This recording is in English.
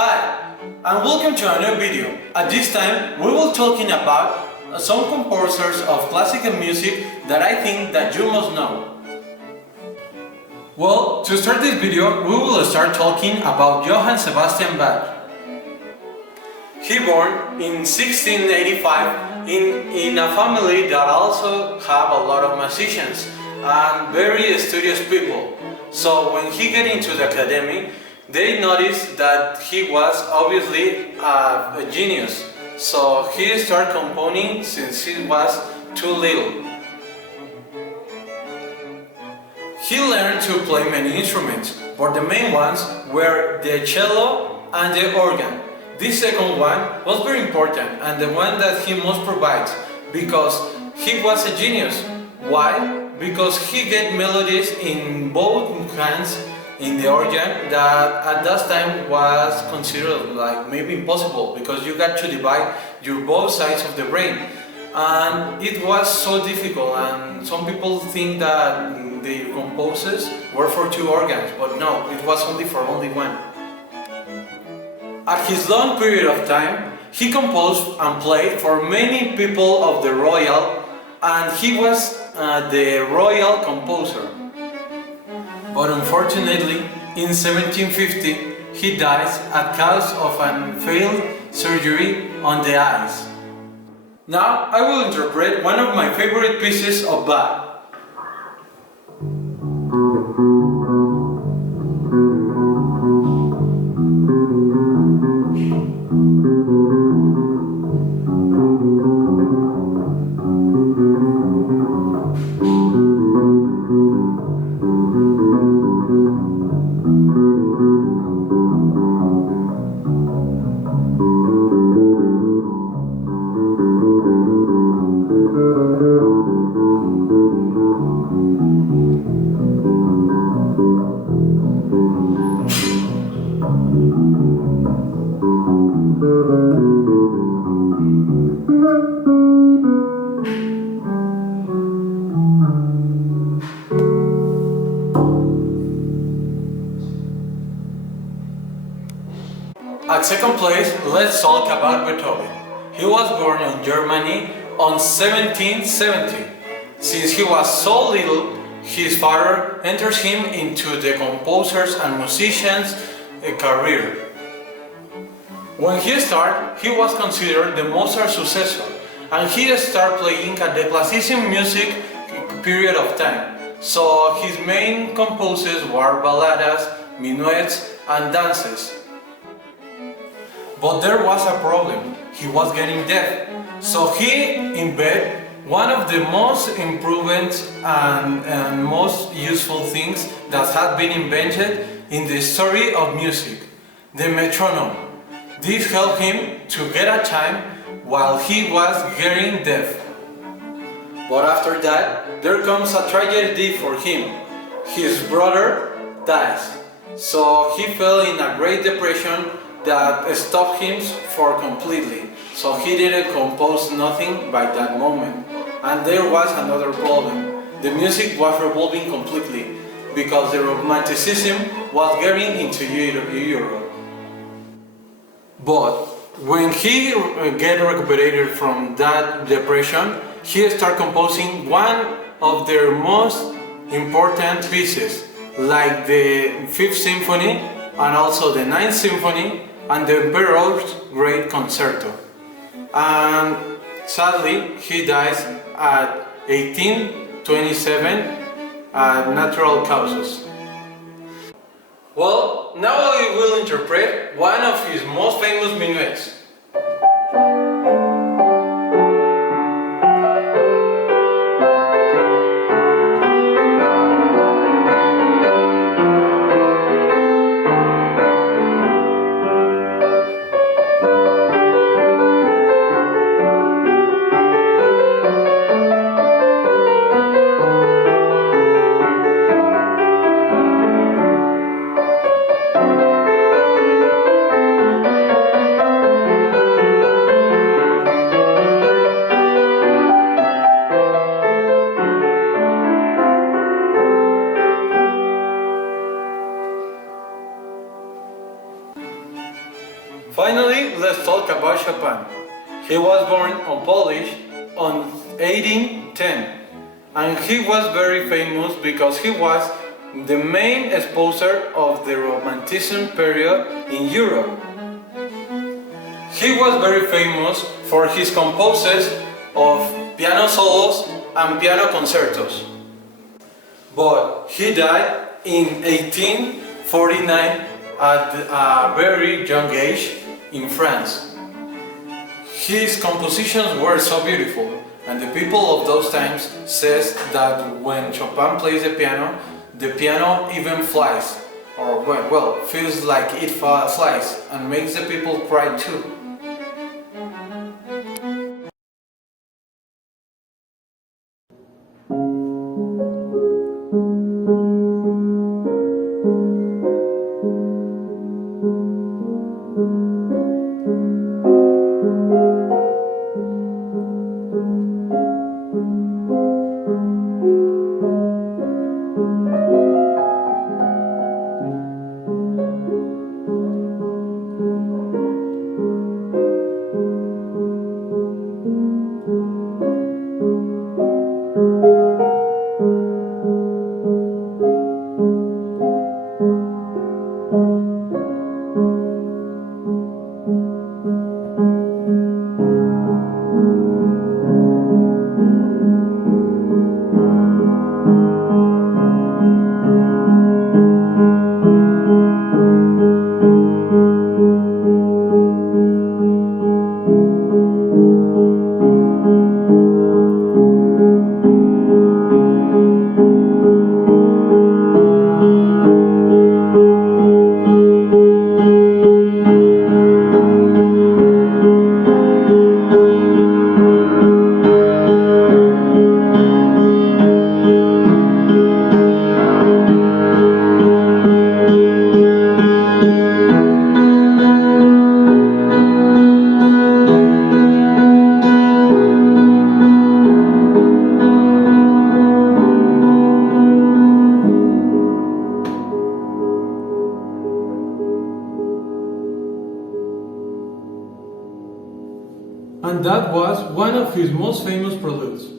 Hi, and welcome to a new video. At this time, we will talking about some composers of classical music that I think that you must know. Well, to start this video, we will start talking about Johann Sebastian Bach. He born in 1685 in a family that also have a lot of musicians and very studious people. So when he get into the academy, they noticed that he was obviously a genius. So he started composing since he was too little. He learned to play many instruments, but the main ones were the cello and the organ. This second one was very important and the one that he most provides because he was a genius. Why? Because he get melodies in both hands in the organ that at that time was considered like maybe impossible because you got to divide your both sides of the brain, and it was so difficult, and some people think that the composes were for two organs, but no, it was only for only one. At his long period of time, he composed and played for many people of the royal, and he was the royal composer. But unfortunately, in 1750, he dies at cause of a failed surgery on the eyes. Now, I will interpret one of my favorite pieces of Bach. At second place, let's talk about Beethoven. He was born in Germany on 1770. Since he was so little, his father enters him into the composers and musicians' career. When he started, he was considered the Mozart successor, and he started playing at the classical music period of time. So his main composes were ballads, minuets, and dances. But there was a problem. He was getting deaf. So he invented one of the most improved and most useful things that had been invented in the history of music, the metronome. This helped him to get a time while he was getting deaf. But after that, there comes a tragedy for him. His brother dies. So he fell in a great depression that stopped him for completely. So he didn't compose nothing by that moment. And there was another problem. The music was revolving completely because the romanticism was getting into Europe. But when he get recuperated from that depression, he started composing one of their most important pieces, like the Fifth Symphony and also the Ninth Symphony and the Emperor's Great Concerto. And sadly, he dies at 1827 at natural causes. Well, now I will interpret one of his most famous minuets. Chopin. He was born on Polish on 1810, and he was very famous because he was the main exposer of the Romanticism period in Europe. He was very famous for his compositions of piano solos and piano concertos. But he died in 1849 at a very young age in France. His compositions were so beautiful, and the people of those times says that when Chopin plays the piano even flies, or well, feels like it flies and makes the people cry too. And that was one of his most famous products.